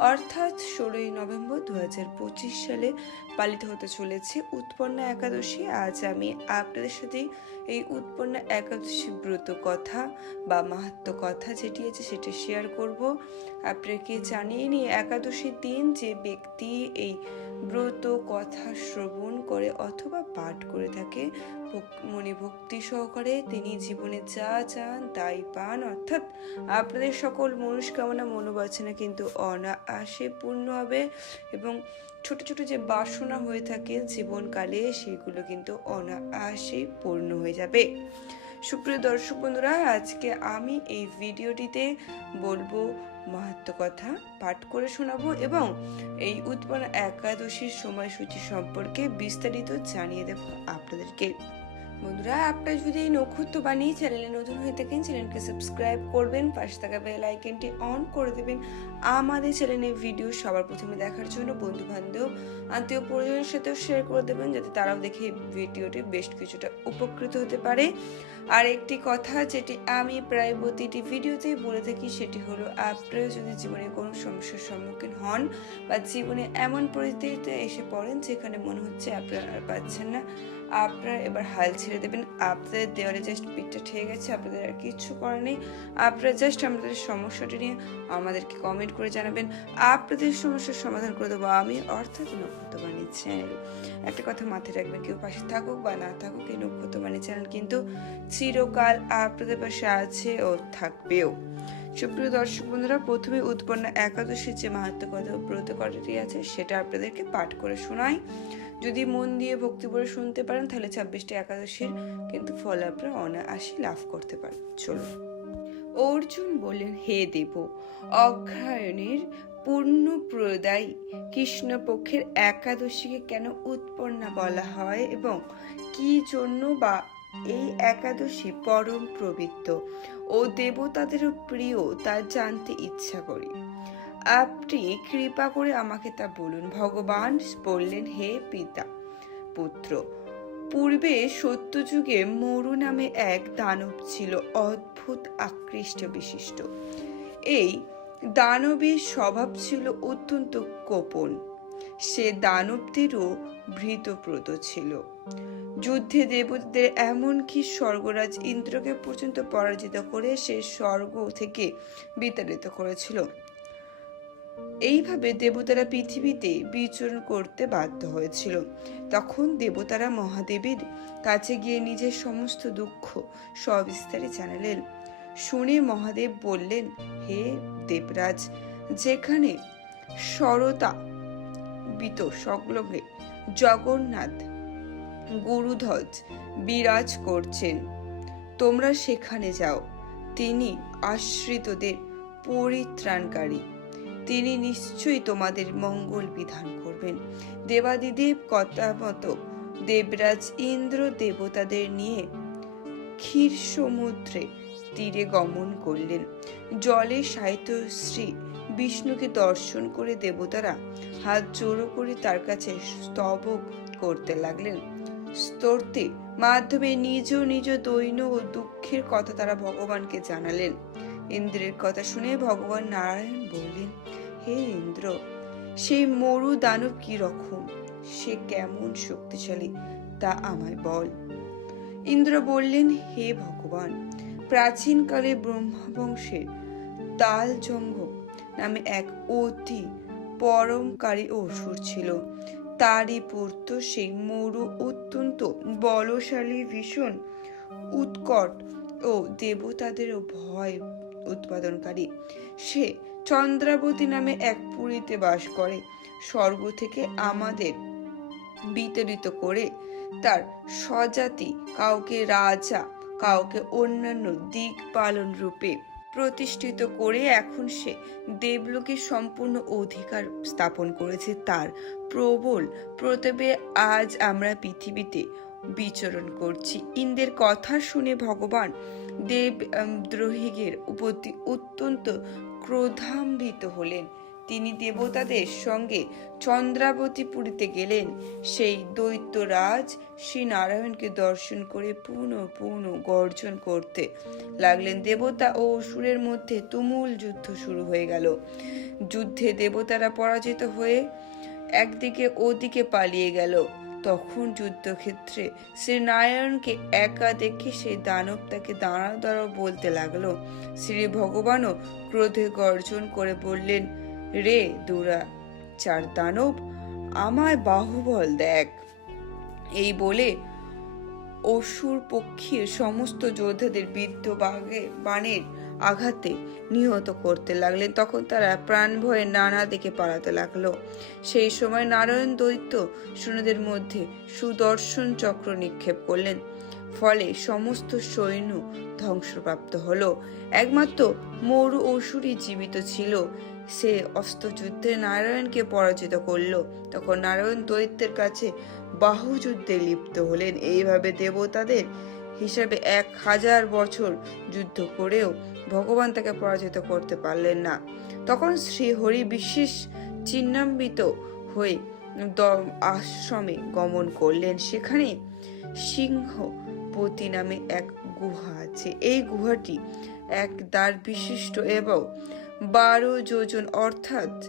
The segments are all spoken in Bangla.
অর্থাৎ ষোলোই নভেম্বর দু পঁচিশ সালে পালিত হতে চলেছে উৎপন্ন একাদশী। আজ আমি আপনাদের সাথে এই উৎপন্ন একাদশী ব্রত কথা বা মাহাত্ম কথা যেটি আছে সেটি শেয়ার করব। আপনাকে জানিয়ে নিয়ে একাদশীর দিন যে ব্যক্তি এই ব্রত, কথা শ্রবণ করে অথবা পাঠ করে থাকে। মনে ভক্তি সহকারে তিনি জীবনে যা চান তাই পান। অর্থাৎ আপনাদের সকল মনস্কামনা, মনোবাসনা কিন্তু অনায়াসে পূর্ণ হবে এবং ছোট ছোট যে বাসনা হয়ে থাকে জীবনকালে, সেগুলো কিন্তু অনায়াসে পূর্ণ হয়ে যাবে। সুপ্রিয় দর্শক বন্ধুরা, আজকে আমি এই ভিডিওটিতে বলব মাহাত্ম কথা, পাঠ করে শোনাবো এবং এই উৎপন্ন একাদশীর সময়সূচি সম্পর্কে বিস্তারিত জানিয়ে দেব আপনাদেরকে। বন্ধুরা, আপনারা যদি এই নক্ষত্র বানিয়ে চ্যানেলে নতুন হয়ে থাকেন চ্যানেলকে সাবস্ক্রাইব করবেন, পাশে থাকা বেল আইকনটি অন করে দেবেন। আমাদের চ্যানেলের ভিডিও সবার প্রথমে দেখার জন্য বন্ধু বান্ধব আত্মীয় পরিজনের সাথেও শেয়ার করে দেবেন, যাতে তারাও দেখে ভিডিওটি বেশ কিছুটা উপকৃত হতে পারে। আর একটি কথা, যেটি আমি প্রায় প্রতিটি ভিডিওতেই বলে থাকি, সেটি হলো, আপনারা যদি জীবনে কোনো সমস্যার সম্মুখীন হন বা জীবনে এমন পরিস্থিতিতে এসে পড়েন যেখানে মনে হচ্ছে আপনারা আর পাচ্ছেন না আপনারা এবার হাল ছেড়ে দেবেন। আপনাদের দেওয়ালে জাস্ট পিঠটা ঠেকে গেছে, আপনাদের আর কিচ্ছু করার নেই। আপনারা জাস্ট আমাদের সমস্যাটি নিয়ে আমাদেরকে কমেন্ট করে জানাবেন। আপনাদের সমস্যার সমাধান করে দেবো আমি, অর্থাৎ নক্ষত্রবাণী চ্যানেল একটা কথা মাথায় রাখবেন, কেউ পাশে থাকুক বা না থাকুক, এই নক্ষত্রবাণী চ্যানেল কিন্তু চিরকাল আপনাদের পাশে আছে ও থাকবেও। সুপ্রিয় দর্শক বন্ধুরা, প্রথমে উৎপন্ন একাদশীর যে মাহাত্ম কথা ব্রত কথাটি আছে, সেটা আপনাদেরকে পাঠ করে শোনাই। যদি মন দিয়ে ভক্তি করে শুনতে পারেন, তাহলে ছাব্বিশটি একাদশীর কিন্তু ফল আপনারা অনায়াসে লাভ করতে পারেন। চলুন। অর্জুন বললেন, হে দেব অগ্রায়ণের পূর্ণ প্রদায়ী কৃষ্ণপক্ষের একাদশীকে কেন উৎপন্না বলা হয় এবং কি জন্য বা এই একাদশী পরম প্রবৃত্ত ও দেবতাদেরও প্রিয়, তা জানতে ইচ্ছা করি। আপনি কৃপা করে আমাকে তা বলুন। ভগবান বললেন, হে পিতা পুত্র, পূর্বে সত্যযুগে মরু নামে এক দানব ছিল, অদ্ভুত আকৃষ্ট বিশিষ্ট। এই দানবের স্বভাব ছিল অত্যন্ত কোপন সে দানবদেরও ভৃতপ্রদ ছিল। যুদ্ধে দেবতাদের এমনকি স্বর্গরাজ ইন্দ্রকে পর্যন্ত পরাজিত করে সে স্বর্গ থেকে বিতাড়িত করেছিল। এইভাবে দেবতারা পৃথিবীতে বিচরণ করতে বাধ্য হয়েছিল। তখন দেবতারা মহাদেবীর কাছে গিয়ে নিজের সমস্ত দুঃখ সবিস্তারে জানালেন। শুনে মহাদেব বললেন, হে দেবরাজ, যেখানে সরতা বিত সংলগ্নে জগন্নাথ গুরুধ্বজ বিরাজ করছেন, তোমরা সেখানে যাও। তিনি আশ্রিতদের পরিত্রাণকারী। তিনি নিশ্চয়ই তোমাদের মঙ্গল বিধান করবেন। দেবাদিদেব কথা মতো দেবরাজ ইন্দ্র দেবতাদের নিয়ে ক্ষীর সমুদ্রে তীরে গমন করলেন। জলে সাহিত্য শ্রী বিষ্ণুকে দর্শন করে দেবতারা হাত জোড়ো করে তার কাছে স্তবক করতে লাগলেন। স্তর্তে মাধ্যমে নিজ নিজ দৈন্য ও দুঃখের কথা তারা ভগবানকে জানালেন। ইন্দ্রের কথা শুনে ভগবান নারায়ণ বললেন হে ইন্দ্র সেই মরু দানব কি রকম? সে কেমন শক্তিশালী, তা আমায় বল। ইন্দ্র বললেন, হে ভগবান, প্রাচীনকালে ব্রহ্মবংশের তাল জঙ্গ নামে এক অতি পরমকারী অসুর ছিল। তারই পুত্র সেই মরু অত্যন্ত বলশালী, ভীষণ উৎকট ও দেবতাদেরও ভয় উৎপাদনকারী। সে চন্দ্রাবতী নামে এক পুরীতে বাস করে। স্বর্গ থেকে আমাদের বিতাড়িত করে তার স্বজাতি, কাউকে রাজা, কাউকে অন্যান্য দিক পালন রূপে প্রতিষ্ঠিত করে এখন সে দেবলোকে সম্পূর্ণ অধিকার স্থাপন করেছে তার প্রবল প্রতাপে আজ আমরা পৃথিবীতে বিচরণ করছি। ইন্দ্রের কথা শুনে ভগবান দেব দ্রোহিগের প্রতি অত্যন্ত ক্রোধান্বিত হলেন। তিনি দেবতাদের সঙ্গে চন্দ্রাবতীপুরীতে গেলেন। সেই দৈত্যরাজ শ্রী নারায়ণকে দর্শন করে পুনঃ পুনঃ গর্জন করতে লাগলেন। দেবতা ও অসুরের মধ্যে তুমুল যুদ্ধ শুরু হয়ে গেল। যুদ্ধে দেবতারা পরাজিত হয়ে একদিকে ওদিকে পালিয়ে গেল। তখন যুদ্ধক্ষেত্রে শ্রী নারায়ণকে একা দেখে সেই দানব তাকে দাঁড়া দাঁড়া বলতে লাগল, শ্রী ভগবানও ক্রোধে গর্জন করে বললেন, রে দুরা, চার দানব, আমায় বাহুবল দেখ। এই বলে অসুর পক্ষীর সমস্ত যোদ্ধাদের বিদ্ধ বাগে বাণের আঘাতে নিহত করতে লাগলেন। তখন তারা প্রাণ ভয়ে নানা দিকে পালাতে লাগল। সেই সময় নারায়ণ দৈত্য শূন্যদের মধ্যে সুদর্শন চক্র নিক্ষেপ করলেন। ফলে সমস্ত সৈন্য ধ্বংসপ্রাপ্ত হলো। একমাত্র মরু অসুরই জীবিত ছিল। সে অস্ত্রযুদ্ধে নারায়ণকে পরাজিত করল। তখন নারায়ণ দৈত্যের কাছে বাহুযুদ্ধে লিপ্ত হলেন। এইভাবে দেবতাদের হিসাবে এক হাজার বছর যুদ্ধ করেও ভগবান তাকে পরাজিত করতে পারলেন না। তখন শ্রীহরি বিশেষ চিহ্নাম্বিত হয়ে আশ্রমে গমন করলেন। সেখানে সিংহপতি নামে এক গুহা আছে। এই গুহাটি এক দ্বার বিশিষ্ট এবং বারো যোজন অর্থাৎ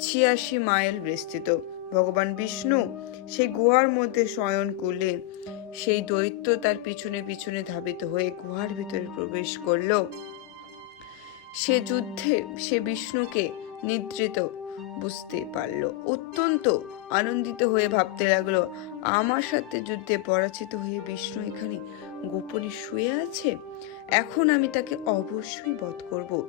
ছিয়াশি মাইল বিস্তৃত। ভগবান বিষ্ণু সেই গুহার মধ্যে শয়ন করলেন। সেই দৈত্য তার পিছনে পিছনে ধাবিত হয়ে গুহার ভিতরে প্রবেশ করল। সে যুদ্ধে সে বিষ্ণুকে নিদ্রিত বুঝতে পারল। অত্যন্ত আনন্দিত হয়ে ভাবতে লাগল, আমার সাথে যুদ্ধে পরাজিত হয়ে বিষ্ণু এখানে গোপনে শুয়ে আছে? এখন আমি তাকে অবশ্যই বধ করব।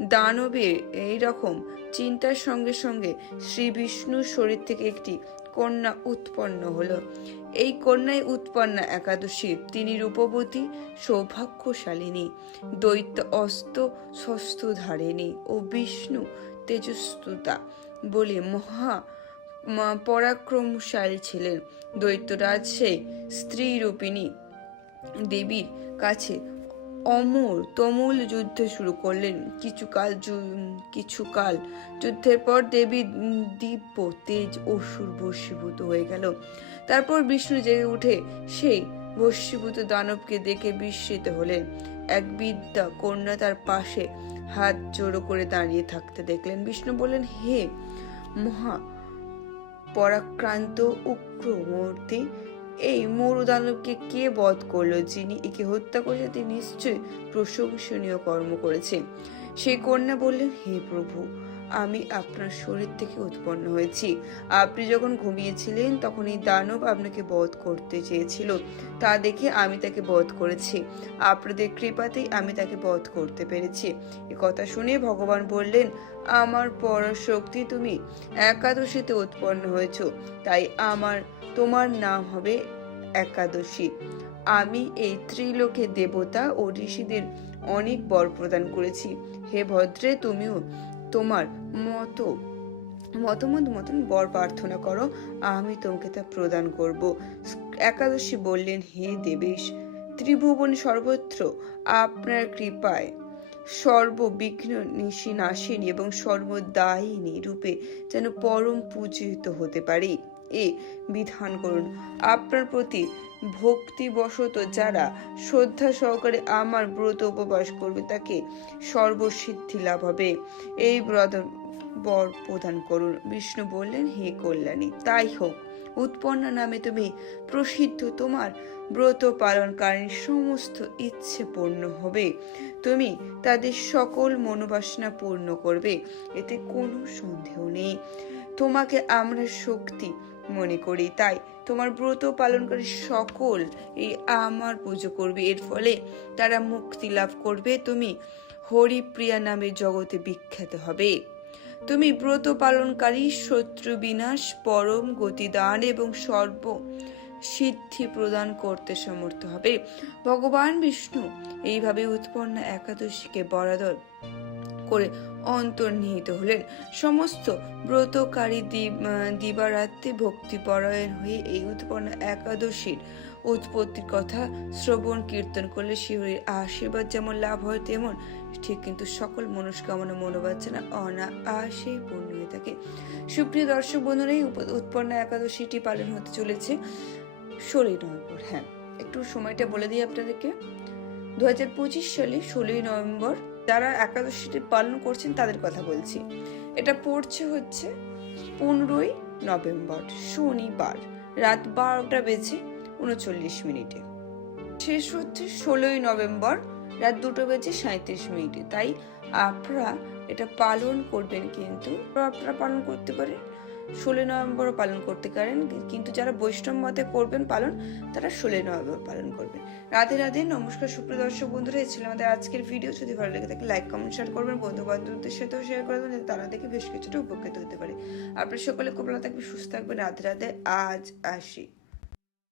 দানবের এই রকম চিন্তার সঙ্গে সঙ্গে শ্রী বিষ্ণুর শরীর থেকে একটি কন্যা উৎপন্ন হলো। এই কন্যায় উৎপন্না একাদশী। তিনি রূপবতী, সৌভাগ্যশালিনী দৈত্য অস্ত ষষ্ঠ ধারিণী ও বিষ্ণু তেজস্তুতা বলে মহা পরাক্রমশালী ছিলেন। দৈত্যরাজ সেই স্ত্রী রূপিণী দেবীর কাছে অমর তমুল যুদ্ধ শুরু করলেন। কিছুকাল কিছুকাল যুদ্ধের পর দেবী দিব্য তেজ অসুর বশীভূত হয়ে গেল। তারপর বিষ্ণু জেগে উঠে সেই বশীভূত দানবকে দেখে বিস্মিত হলেন। এক বিদ্যা কন্যা তার পাশে হাত জোড়ো করে দাঁড়িয়ে থাকতে দেখলেন। বিষ্ণু বললেন, হে মহা, পরাক্রান্ত উগ্র মূর্তি এই মরুদানবকে কে বধ করল? যিনি একে হত্যা করেছে, তিনি নিশ্চয়ই প্রশংসনীয় কর্ম করেছে। সেই কন্যা বললেন, হে প্রভু আমি আপনার শরীর থেকে উৎপন্ন হয়েছি। আপনি যখন ঘুমিয়েছিলেন, তখন এই দানব আপনাকে বধ করতে চেয়েছিল। তা দেখে আমি তাকে বধ করেছি। আপনাদের কৃপাতেই আমি তাকে বধ করতে পেরেছি। এ কথা শুনে ভগবান বললেন, আমার পরাশক্তি তুমি একাদশীতে উৎপন্ন হয়েছ, তাই আমার, তোমার নাম হবে একাদশী। আমি এই ত্রিলোকে দেবতা ও ঋষিদের অনেক বর প্রদান করেছি। হে ভদ্রে, তুমিও তোমার মত মতমত মতন বর প্রার্থনা করো, আমি তোমাকে তা প্রদান করব। একাদশী বললেন, হে দেবেশ, ত্রিভুবন সর্বত্র আপনার কৃপায় সর্ববিঘ্ন নিশি নাশিনী এবং সর্বদায়িনী রূপে যেন পরম পূজিত হতে পারি। এ বিধান করুন, আপনার প্রতি ভক্তিবশত যারা শ্রদ্ধা সহকারে আমার ব্রত উপবাস করবে, তাকে সর্বসিদ্ধি লাভ হবে। এই ব্রত বর প্রদান করুন। বিষ্ণু বললেন, হে কল্যাণী, তাই হোক। উৎপন্ন নামে তুমি প্রসিদ্ধ। তোমার ব্রত পালনকারী সমস্ত ইচ্ছে পূর্ণ হবে। তুমি তাদের সকল মনোবাসনা পূর্ণ করবে, এতে কোনো সন্দেহ নেই। তোমাকে আমরা শক্তি মনে করি, তাই তোমার ব্রত পালনকারী সকল এই আমার পুজো করবে। এর ফলে তারা মুক্তি লাভ করবে। তুমি হরিপ্রিয়া নামে জগতে বিখ্যাত হবে। তুমি ব্রত পালনকারী শত্রু বিনাশ, পরম গতিদান এবং সর্ব সিদ্ধি প্রদান করতে সমর্থ হবে। ভগবান বিষ্ণু এইভাবে উৎপন্ন একাদশীকে বরাদর করে অন্তর্নিহিত হলেন। সমস্ত ব্রতকারী দিবারাত্রি ভক্তিপরায়ণ হয়ে এই উৎপন্ন একাদশীর উৎপত্তির কথা শ্রবণ কীর্তন করলে শিহরির আশীর্বাদ যেমন লাভ হয় তেমন ঠিক কিন্তু সকল মনস্কামনা, মনোবাঞ্ছনা অনায়াসেই পূর্ণ হয়ে থাকে। সুপ্রিয় দর্শক বন্ধুরা, এই উৎপন্ন একাদশীটি পালন হতে চলেছে। ষোলোই নভেম্বর হ্যাঁ। একটু সময়টা বলে দিই আপনাদেরকে। দু হাজার পঁচিশ সালে ষোলোই নভেম্বর যারা একাদশীটি পালন করছেন তাদের কথা বলছি। এটা পড়ছে হচ্ছে পনেরোই নভেম্বর, শনিবার, রাত বারোটা বেজে উনচল্লিশ মিনিটে। শেষ হচ্ছে ষোলোই নভেম্বর, রাত দুটো বেজে সাঁত্রিশ মিনিটে। তাই আপনারা এটা পালন করবেন কিন্তু। আপনারা পালন করতে পারেন। ষোলোই নভেম্বরও পালন করতে পারেন, কিন্তু যারা বৈষ্ণব মতে করবেন পালন, তারা ষোলোই নভেম্বর পালন করবেন। রাধে রাধে, নমস্কার, সুপ্রিয় দর্শক বন্ধুরা, এই ছিল আমাদের আজকের ভিডিও। যদি ভালো লেগে থাকে লাইক কমেন্ট শেয়ার করবেন বন্ধু বান্ধবদের সাথেও শেয়ার করবেন দেবেন তারা দেখে বেশ কিছুটা উপকৃত হতে পারে। আপনার সকলে ভালো থাকবে সুস্থ থাকবেন। রাধে রাধে, আজ আসি।